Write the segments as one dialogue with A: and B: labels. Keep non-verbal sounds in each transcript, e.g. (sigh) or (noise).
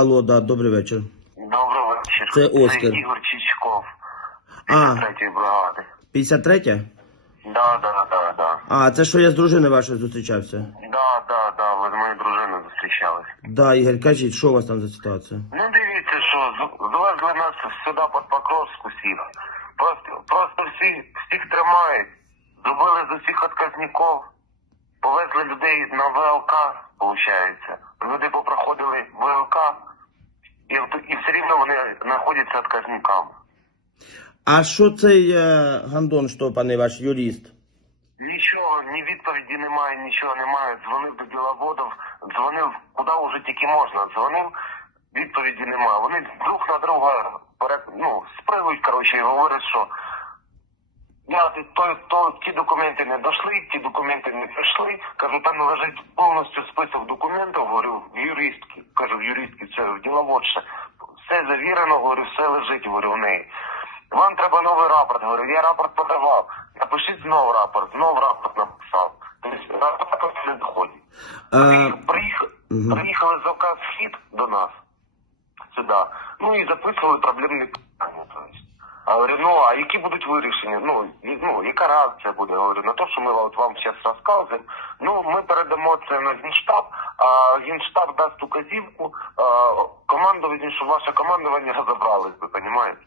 A: Алло, да, добрий вечір.
B: Добрий вечір.
A: Це Оскар.
B: Ігор Чичков.
A: А,
B: 3 бригади.
A: 53?
B: Да, да, да, да.
A: А, це що я з дружиною вашою зустрічався?
B: Да, да, да, ви з моєю дружиною зустрічались.
A: Да, Ігор, кажіть, що у вас там за ситуація?
B: Ну дивіться, що звезли нас сюди під Покровську всіх. Просто, просто всі, всіх тримають. Зробили з усіх отказників. Повезли людей на ВЛК, виходить. Люди попроходили ВЛК, і, і все рівно вони знаходяться отказниками.
A: А що цей е, гандон штопаний ваш юрист?
B: Нічого, ні відповіді немає, нічого немає. Дзвонив до діловодів, дзвонив куди вже тільки можна. Дзвонив, відповіді немає. Вони друг на друга пере- ну, спригують, коротше, і говорять, що я, то, то, ті документи не дійшли, ті документи не прийшли. Кажу, там лежить повністю список документів, говорю, в юристки. Кажу, в юристки, це в діловодше. Все завірено, говорю, все лежить, говорю, в неї. Вам треба новий рапорт. Говорю, я рапорт подавав. Напишіть знов рапорт, знов рапорт написав. Тобто рапорт не доходить.
A: Е,
B: Приїхали, приїхали з ОК «Схід» до нас сюди. Ну і записували проблемні питання. А говорю, ну а які будуть вирішення? Ну, і- ну яка реакція буде? Я говорю, на те, що ми от вам зараз розказуємо. Ну, ми передамо це на Генштаб, а Генштаб дасть указівку, а, командування, щоб ваше командування (laughs) розібралось, ви розумієте?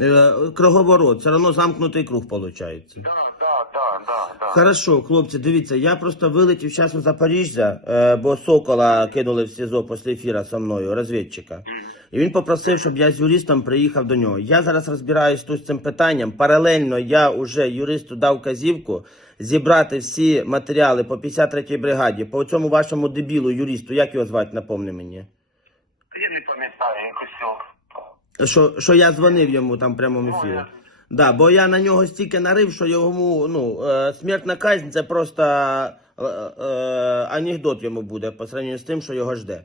A: Е, круговорот, все одно замкнутий круг виходить.
B: Да, да, да, да.
A: Хорошо, хлопці, дивіться, я просто вилетів зараз у Запоріжжя, е, бо Сокола кинули в СІЗО після ефіра зі мною, розвідчика. І він попросив, щоб я з юристом приїхав до нього. Я зараз розбираюсь тут з цим питанням. Паралельно я уже юристу дав казівку зібрати всі матеріали по 53-й бригаді, по цьому вашому дебілу юристу, як його звати, напомни мені.
B: Я не пам'ятаю, якось.
A: Що, що я дзвонив йому там в прямому ефірі. Да, бо я на нього стільки нарив, що йому ну, е, смертна казнь це просто е, е, анекдот йому буде по сравненню з тим, що його жде.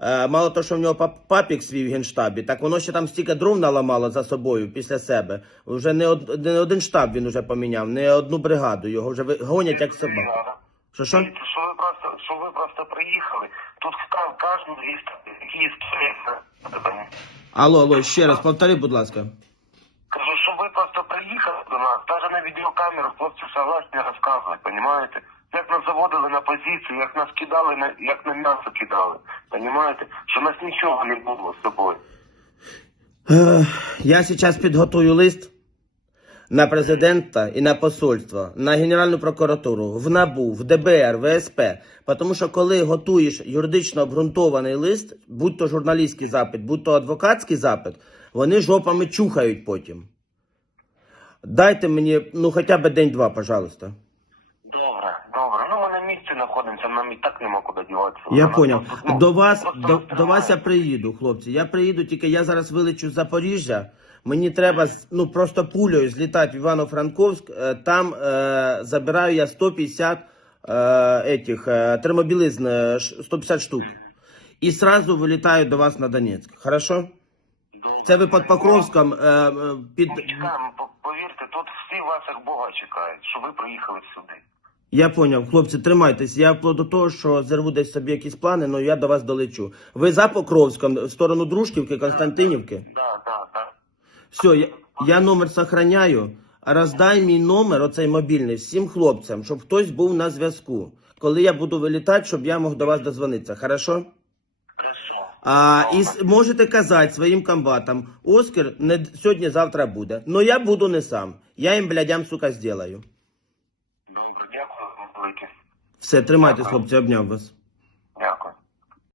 A: Е, мало того, що в нього пап- папік свій в генштабі, так воно ще там стільки дров наламало за собою після себе. Вже не, од, не один штаб він вже поміняв, не одну бригаду. Його вже гонять як собак. Що що?
B: Що ви просто, що ви просто приїхали. Тут в кожному є такі історії.
A: Алло, алло, ще раз повтори, будь ласка.
B: Кажу, що ви просто приїхали до нас, навіть на відеокамеру хлопці согласні розказують, розумієте? Як нас заводили на позицію, як нас кидали, на, як на м'ясо кидали, розумієте? Що нас нічого не було з собою.
A: Е, Я зараз підготую лист на президента і на посольство, на Генеральну прокуратуру, в НАБУ, в ДБР, в СП. Тому що коли готуєш юридично обґрунтований лист, будь то журналістський запит, будь то адвокатський запит, вони жопами чухають потім. Дайте мені ну хоча б день-два, пожалуйста.
B: Добре, добре. Ну ми на місці знаходимося, нам і так нема куди діватися.
A: Я поняв.
B: тут, ну,
A: До вас,
B: просто
A: до, до вас я приїду, хлопці. Я приїду, тільки я зараз вилечу з Запоріжжя. Мені треба ну просто пулею злітати в Івано-Франковськ. Е, Там е, забираю я 150 е, этих, е, термобілизн, е, 150 штук. І сразу вилітаю до вас на Донецьк. Хорошо? Це ви під Покровськом е, е, під.
B: Ми чекаємо, повірте, тут всі ваших Бога чекають, що ви приїхали сюди.
A: Я поняв, хлопці, тримайтесь. Я вплоть до того, що зерву десь собі якісь плани, але я до вас долечу. Ви за Покровськом, в сторону Дружківки, Константинівки?
B: Да, да, да.
A: Все, я, я номер сохраняю. Роздай мій номер, оцей мобільний, всім хлопцям, щоб хтось був на зв'язку. Коли я буду вилітати, щоб я мог до вас дозвонитися, хорошо? А, і можете казати своїм комбатам, Оскар не сьогодні, завтра буде. Но я буду не сам. Я їм, блядям, сука, сделаю.
B: Добре, дякую велике.
A: Все, тримайтесь, хлопці, обняв вас.